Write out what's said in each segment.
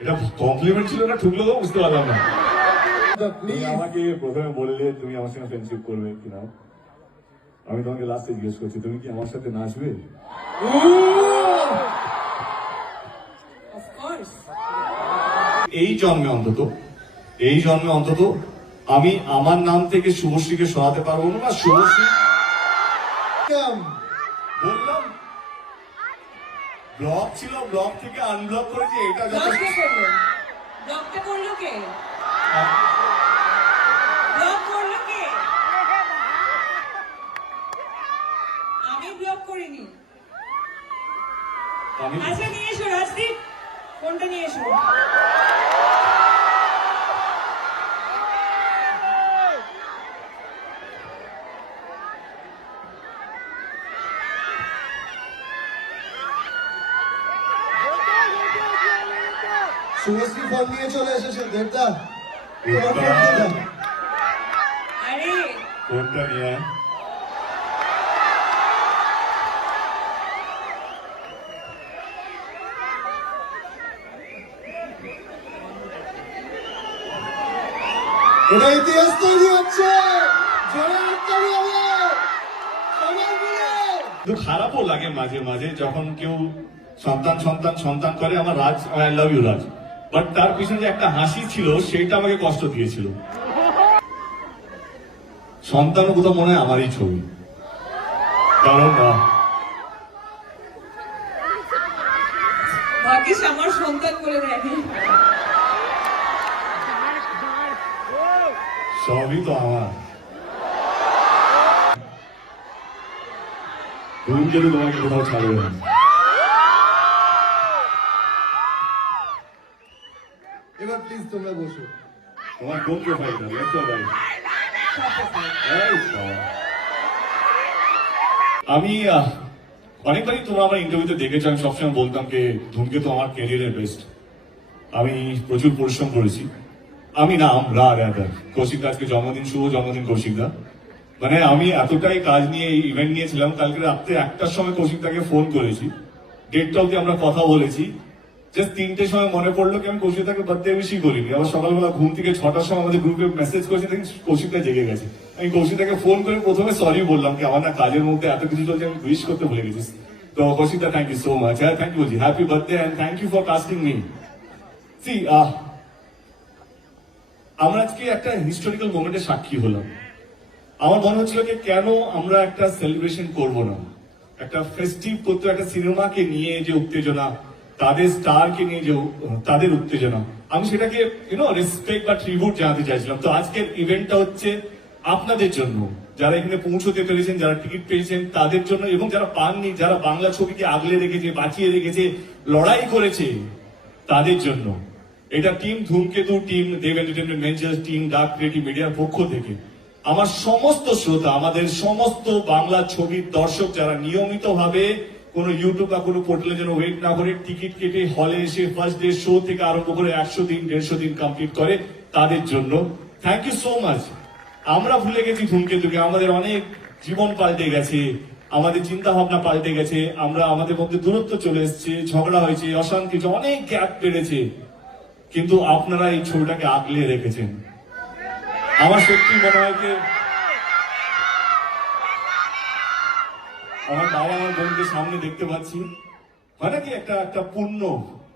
এটা কমপ্লিমেন্ট ছিল না ঠুকলো তো বুঝতে পারলাম না। তুমি প্লিজ আমাকে প্রথমে বললে তুমি আমার সঙ্গে ফ্রেন্ডশিপ করবে কিনা। আমি তোমাকে লাস্টে জিজ্ঞেস করছি তুমি কি আমার সাথে নাচবে? এই জন্মে অন্তত এই জন্মে অন্তত আমি আমার নাম থেকে শুভশ্রীকে সরাতে পারব না শুভশ্রী বললাম ব্লক ছিল ব্লক থেকে আনব্লক করেছি এটা ব্লক কে যথেষ্ট করল। ব্লকটা করল কে? ব্লক করল কে? আমি ব্লক করিনি। আচ্ছা নিয়ে এসো রাজদীপ। ফোনটা নিয়ে এসো? শুভশ্রী ফোন নিয়ে চলে এসেছে? দেবদা। আরে। ফোনটা নিয়ে? এটা ইতিহাস তৈরি হচ্ছে। খারাপও লাগে মাঝে মাঝে যখন কেউ সন্তান সন্তান সন্তান করে আমার Raj I love you Raj. But তার পিছনে যে একটা হাসি ছিল সেটা আমাকে কষ্ট দিয়েছিল। সন্তান কোথাও মনে হয় আমারই ছবি। কারণ ভাগ্যিস আমার সন্তান বলে দেয়নি। সবই তো আমার ঘুম যদি তোমাকে কোথাও ছাড়বে না এবার প্লিজ তোমরা বসো তোমার কোন। আমি অনেকবারই তোমরা আমার ইন্টারভিউতে দেখেছ আমি সবসময় বলতাম যে ধূমকেতু আমার ক্যারিয়ারের বেস্ট আমি প্রচুর পরিশ্রম করেছি। আমি না আমরা রাদার কৌশিক আজকে জন্মদিন শুভ, জন্মদিন কৌশিক দা। মানে আমি এতটাই কাজ নিয়ে এই ইভেন্ট নিয়েছিলাম, কালকে রাত্রে একটার সময় কৌশিক দাকে ফোন করেছি। ডেটটা অব্দি আমরা কথা বলেছি। জাস্ট তিনটের সময় মনে পড়ল কি আমি কৌশিক দাকে বার্থডে বেশি করিনি। আবার সকালবেলা ঘুম থেকে ছটার সময় আমাদের গ্রুপে মেসেজ করেছি, দেখি কৌশিক দা জেগে গেছে। আমি কৌশিক দাকে ফোন করে প্রথমে সরি বললাম কি, আমার না কাজের মধ্যে এত কিছু চলছে, আমি উইশ করতে ভুলে গেছিস তো Kaushik da thank you so much হ্যাঁ থ্যাংক ইউ বলছি। Happy birthday and thank you for casting me C ah আমরা আজকে একটা হিস্টোরিক্যাল মোমেন্টের সাক্ষী হলাম। আমার মনে হচ্ছিল যে কেন আমরা একটা সেলিব্রেশন করব না? একটা ফেস্টিভ করতে একটা সিনেমাকে নিয়ে যে উত্তেজনা, তাদের স্টারকে নিয়ে যে, তাদের উত্তেজনা, আমি সেটাকে ইউনো রেসপেক্ট বা ট্রিবিউট জানাতে চাইছিলাম। তো আজকের ইভেন্টটা হচ্ছে আপনাদের জন্য। যারা এখানে পৌঁছতে পেরেছেন, যারা টিকিট পেয়েছেন, তাদের জন্য এবং যারা পাননি, যারা বাংলা ছবিকে আগলে রেখেছে, বাঁচিয়ে রেখেছে, লড়াই করেছে, তাদের জন্য। এটা team Dhumketu team Dev entertainment ventures team ডাক ক্রিয়েটিভ মিডিয়ার পক্ষ থেকে। আমার সমস্ত শ্রোতা, আমাদের সমস্ত বাংলা ছবির দর্শক যারা নিয়মিত ভাবে কোনো ইউটিউব বা কোনো পোর্টালে যেন ওয়েট না করে টিকিট কেটে হলে এসে ফার্স্ট ডে শো থেকে আরম্ভ করে একশো দিন, দেড়শো দিন কমপ্লিট করে তাদের জন্য। থ্যাংক ইউ সো মাচ আমরা ভুলে গেছি ধূমকেতুকে। আমাদের অনেক জীবন পাল্টে গেছে, আমাদের চিন্তা ভাবনা পাল্টে গেছে, আমরা আমাদের মধ্যে দূরত্ব চলে এসেছে, ঝগড়া হয়েছে, অশান্তি অনেক গ্যাপ বেড়েছে। কিন্তু আপনারা এই ছবিটাকে আগলে রেখেছেন। আমার সত্যি মনে হয় যে আমার বাবা আমার বোনকে সামনে দেখতে পাচ্ছি। হয় নাকি একটা একটা পুণ্য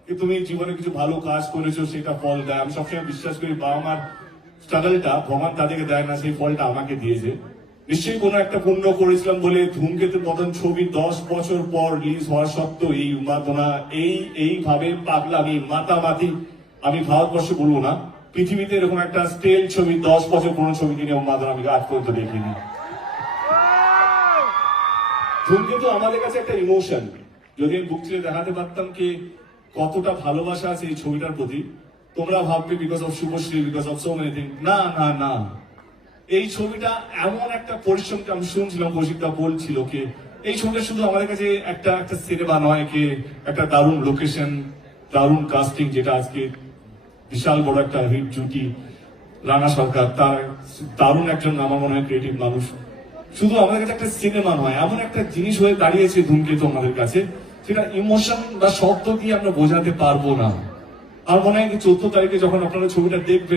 যে তুমি জীবনে কিছু ভালো কাজ করেছ, সেটা ফল দেয়। আমি সবসময় বিশ্বাস করি বাবা মার স্ট্রাগলটা ভগবান তাদেরকে দেয় না, সেই ফলটা আমাকে দিয়েছে। নিশ্চয়ই কোনো একটা পুণ্য করেছিলাম বলে ধূমকেতুর মতন ছবি দশ বছর পর রিলিজ হওয়া সত্ত্বেও এই উন্মাদনা, এই, এইভাবে পাগলামি, মাতামাতি আমি ভারতবর্ষে বলব না, পৃথিবীতে এরকম একটা স্টেল ছবি, দশ বছর পুরনো ছবি নিয়ে উন্মাদনা আমি আজ পর্যন্ত দেখিনি। ধূমকেতু আমাদের কাছে একটা ইমোশন যদি আমি বুক ছেড়ে দেখাতে পারতাম কি কতটা ভালোবাসা আছে এই ছবিটার প্রতি, তোমরা ভাববে because of Subhashree because of so many thing না না না। এই ছবিটা এমন একটা পরিশ্রমকে আমি শুনছিলাম কৌশিকটা বলছিল কি, এই ছবিটা শুধু আমাদের কাছে একটা একটা সিনেমা নয় কি, একটা দারুণ লোকেশন দারুণ কাস্টিং যেটা আজকে বিশাল বড় একটা হিট জুটি রানা সরকার, তার দারুণ একজন আমার মনে হয় ক্রিয়েটিভ মানুষ। শুধু আমাদের কাছে একটা সিনেমা নয়, এমন একটা জিনিস হয়ে দাঁড়িয়েছে ধূমকেতু আমাদের কাছে সেটা ইমোশন বা শর্ত দিয়ে আমরা বোঝাতে পারব না। আর মনে হয় চোদ্দ তারিখে যখন আপনারা ছবিটা দেখবেন